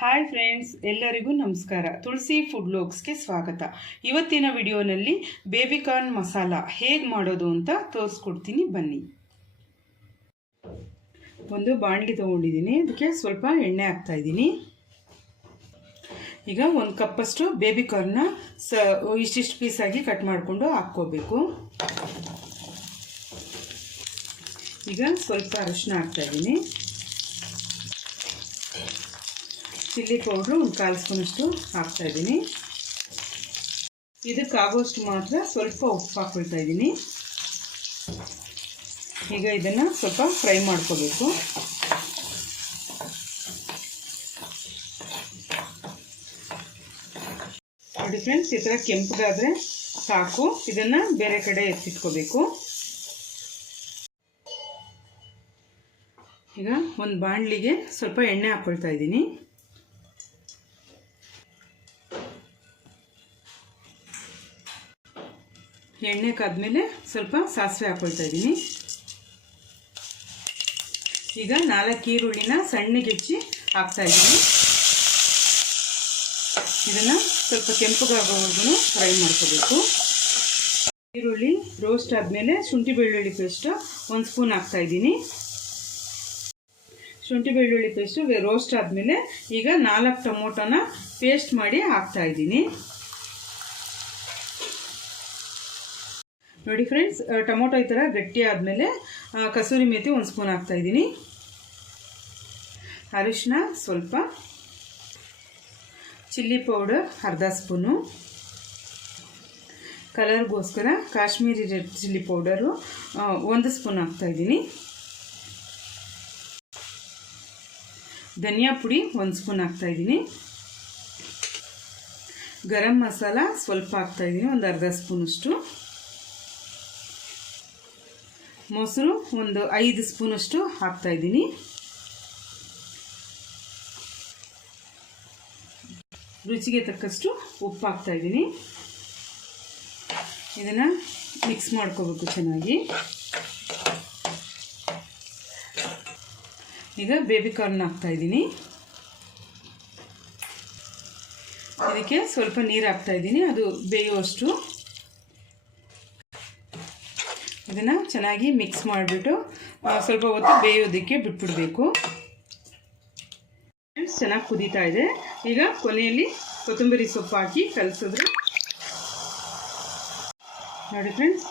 Hi friends, ಎಲ್ಲರಿಗೂ ನಮಸ್ಕಾರ. ತುಳಸಿ food ವ್ಲಾಗ್ಸ್ಗೆ ಸ್ವಾಗತ. ಇವತ್ತಿನ ವಿಡಿಯೋನಲ್ಲಿ ಬೇಬಿಕಾರ್ನ್ ಮಸಾಲ ಹೇಗೆ ಮಾಡೋದು ಅಂತ ತೋರಿಸ್ಕೊಡ್ತೀನಿ, ಬನ್ನಿ. ಒಂದು ಬಾಣಲಿ ತೊಗೊಂಡಿದ್ದೀನಿ, ಅದಕ್ಕೆ ಸ್ವಲ್ಪ ಎಣ್ಣೆ ಹಾಕ್ತಾ ಇದ್ದೀನಿ. ಈಗ ಒಂದು ಕಪ್ಪಷ್ಟು ಬೇಬಿಕಾರ್ನ್ನ ಇಷ್ಟಿಷ್ಟು ಪೀಸಾಗಿ ಕಟ್ ಮಾಡಿಕೊಂಡು ಹಾಕ್ಕೋಬೇಕು. ಈಗ ಸ್ವಲ್ಪ ಅರಿಶಿನ ಹಾಕ್ತಾ ಇದ್ದೀನಿ. ಚಿಲ್ಲಿ ಪೌಡ್ರು ಒಂದು 1/4 ಸ್ಪೂನಷ್ಟು ಹಾಕ್ತಾಯಿದ್ದೀನಿ. ಇದಕ್ಕಾಗೋಷ್ಟು ಮಾತ್ರ ಸ್ವಲ್ಪ ಉಪ್ಪು ಹಾಕ್ಕೊಳ್ತಾ ಇದ್ದೀನಿ. ಈಗ ಇದನ್ನು ಸ್ವಲ್ಪ ಫ್ರೈ ಮಾಡ್ಕೋಬೇಕು. ನೋಡಿ ಫ್ರೆಂಡ್ಸ್, ಈ ಥರ ಕೆಂಪಗಾದರೆ ಸಾಕು. ಇದನ್ನು ಬೇರೆ ಕಡೆ ಎತ್ತಿಟ್ಕೋಬೇಕು. ಈಗ ಒಂದು ಬಾಣಲಿಗೆ ಸ್ವಲ್ಪ ಎಣ್ಣೆ ಹಾಕ್ಕೊಳ್ತಾ ಇದ್ದೀನಿ. ಎಣ್ಣೆ ಕಾದ್ಮೇಲೆ ಸ್ವಲ್ಪ ಸಾಸಿವೆ ಹಾಕ್ಕೊಳ್ತಾ ಇದ್ದೀನಿ. ಈಗ 4 ಈರುಳ್ಳಿನ ಸಣ್ಣಗೆ ಹೆಚ್ಚಿ ಹಾಕ್ತಾ ಇದ್ದೀನಿ. ಇದನ್ನು ಸ್ವಲ್ಪ ಕೆಂಪಗಾಗೋವರೆಗೂ ಫ್ರೈ ಮಾಡ್ಕೋಬೇಕು. ಈರುಳ್ಳಿ ರೋಸ್ಟ್ ಆದಮೇಲೆ ಶುಂಠಿ ಬೆಳ್ಳುಳ್ಳಿ ಪೇಸ್ಟ್ 1 ಸ್ಪೂನ್ ಹಾಕ್ತಾ ಇದ್ದೀನಿ. ಶುಂಠಿ ಬೆಳ್ಳುಳ್ಳಿ ಪೇಸ್ಟು ರೋಸ್ಟ್ ಆದಮೇಲೆ ಈಗ 4 ಟೊಮೊಟೊನ ಪೇಸ್ಟ್ ಮಾಡಿ ಹಾಕ್ತಾ ಇದ್ದೀನಿ. ನೋಡಿ ಫ್ರೆಂಡ್ಸ್, ಟೊಮೊಟೊ ಈ ಥರ ಗಟ್ಟಿ ಆದಮೇಲೆ ಕಸೂರಿ ಮೇಥಿ 1 ಸ್ಪೂನ್ ಹಾಕ್ತಾಯಿದ್ದೀನಿ. ಅರಿಶಿನ ಸ್ವಲ್ಪ, ಚಿಲ್ಲಿ ಪೌಡರ್ 1/2 ಸ್ಪೂನು, ಕಲರ್ಗೋಸ್ಕರ Kashmiri red chilli powder 1 spoon ಹಾಕ್ತಾಯಿದ್ದೀನಿ. ಧನಿಯಾ ಪುಡಿ 1 ಸ್ಪೂನ್ ಹಾಕ್ತಾಯಿದ್ದೀನಿ. ಗರಂ ಮಸಾಲ ಸ್ವಲ್ಪ ಹಾಕ್ತಾಯಿದ್ದೀನಿ, ಒಂದು 1/2 ಸ್ಪೂನಷ್ಟು. ಮೊಸರು ಒಂದು 5 ಸ್ಪೂನಷ್ಟು ಹಾಕ್ತಾಯಿದ್ದೀನಿ. ರುಚಿಗೆ ತಕ್ಕಷ್ಟು ಉಪ್ಪು ಹಾಕ್ತಾಯಿದ್ದೀನಿ. ಇದನ್ನು ಮಿಕ್ಸ್ ಮಾಡ್ಕೋಬೇಕು ಚೆನ್ನಾಗಿ. ಈಗ ಬೇಬಿಕಾರ್ನ್ ಹಾಕ್ತಾಯಿದ್ದೀನಿ. ಇದಕ್ಕೆ ಸ್ವಲ್ಪ ನೀರು ಹಾಕ್ತಾಯಿದ್ದೀನಿ, ಅದು ಬೇಯುವಷ್ಟು. ಇದನ್ನು ಚೆನ್ನಾಗಿ ಮಿಕ್ಸ್ ಮಾಡಿಬಿಟ್ಟು ಸ್ವಲ್ಪ ಹೊತ್ತು ಬೇಯೋದಕ್ಕೆ ಬಿಟ್ಬಿಡಬೇಕು. ಚೆನ್ನಾಗಿ ಕುದೀತಾ ಇದೆ. ಈಗ ಕೊನೆಯಲ್ಲಿ ಕೊತ್ತಂಬರಿ ಸೊಪ್ಪು ಹಾಕಿ ಕಲಸಿದ್ರೆ ನೋಡಿ ಫ್ರೆಂಡ್ಸ್,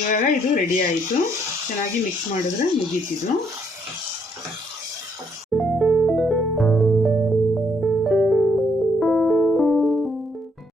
ಇವಾಗ ಇದು ರೆಡಿ ಆಯಿತು. ಚೆನ್ನಾಗಿ ಮಿಕ್ಸ್ ಮಾಡಿದ್ರೆ ಮುಗೀತಿದ್ದು.